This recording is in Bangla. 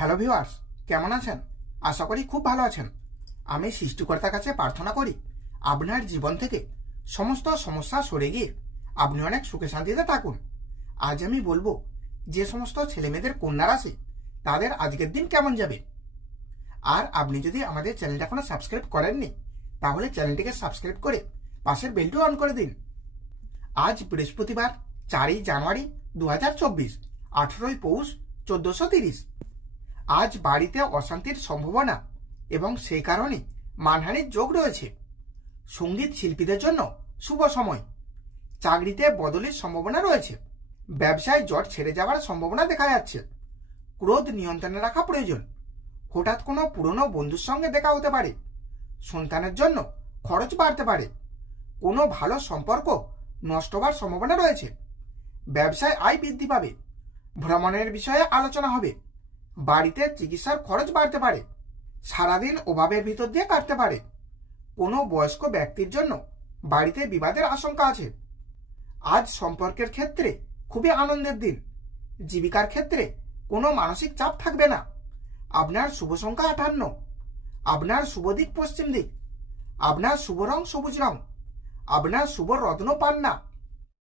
হ্যালো ভিউয়ার্স, কেমন আছেন? আশা করি খুব ভালো আছেন। আমি সৃষ্টিকর্তার কাছে প্রার্থনা করি আপনার জীবন থেকে সমস্ত সমস্যা সরে গিয়ে আপনি অনেক সুখে শান্তিতে থাকুন। আজ আমি বলবো যে সমস্ত ছেলেমেয়েদের কন্যা রাশি তাদের আজকের দিন কেমন যাবে। আর আপনি যদি আমাদের চ্যানেলটা এখনো সাবস্ক্রাইব করেননি তাহলে চ্যানেলটিকে সাবস্ক্রাইব করে পাশের বেলটি অন করে দিন। আজ বৃহস্পতিবার 4ই জানুয়ারি 2024, 18ই পৌষ 1430। আজ বাড়িতে অশান্তির সম্ভাবনা এবং সেই কারণে মানহানির যোগ রয়েছে। সঙ্গীত শিল্পীদের জন্য শুভ সময়। চাকরিতে বদলির সম্ভাবনা রয়েছে। ব্যবসায় জট ছেড়ে যাওয়ার সম্ভাবনা দেখা যাচ্ছে। ক্রোধ নিয়ন্ত্রণে রাখা প্রয়োজন। হঠাৎ কোনো পুরনো বন্ধুর সঙ্গে দেখা হতে পারে। সন্তানের জন্য খরচ বাড়তে পারে। কোনো ভালো সম্পর্ক নষ্ট হওয়ার সম্ভাবনা রয়েছে। ব্যবসায় আয় বৃদ্ধি পাবে। ভ্রমণের বিষয়ে আলোচনা হবে। বাড়িতে চিকিৎসার খরচ বাড়তে পারে। সারাদিন অভাবের ভিতর দিয়ে কাটতে পারে। কোনো বয়স্ক ব্যক্তির জন্য বাড়িতে বিবাদের আশঙ্কা আছে। আজ সম্পর্কের ক্ষেত্রে খুবই আনন্দের দিন। জীবিকার ক্ষেত্রে কোনো মানসিক চাপ থাকবে না। আপনার শুভ সংখ্যা 58। আপনার শুভ দিক পশ্চিম দিক। আপনার শুভ রং সবুজ রং। আপনার শুভ রত্ন পান্না।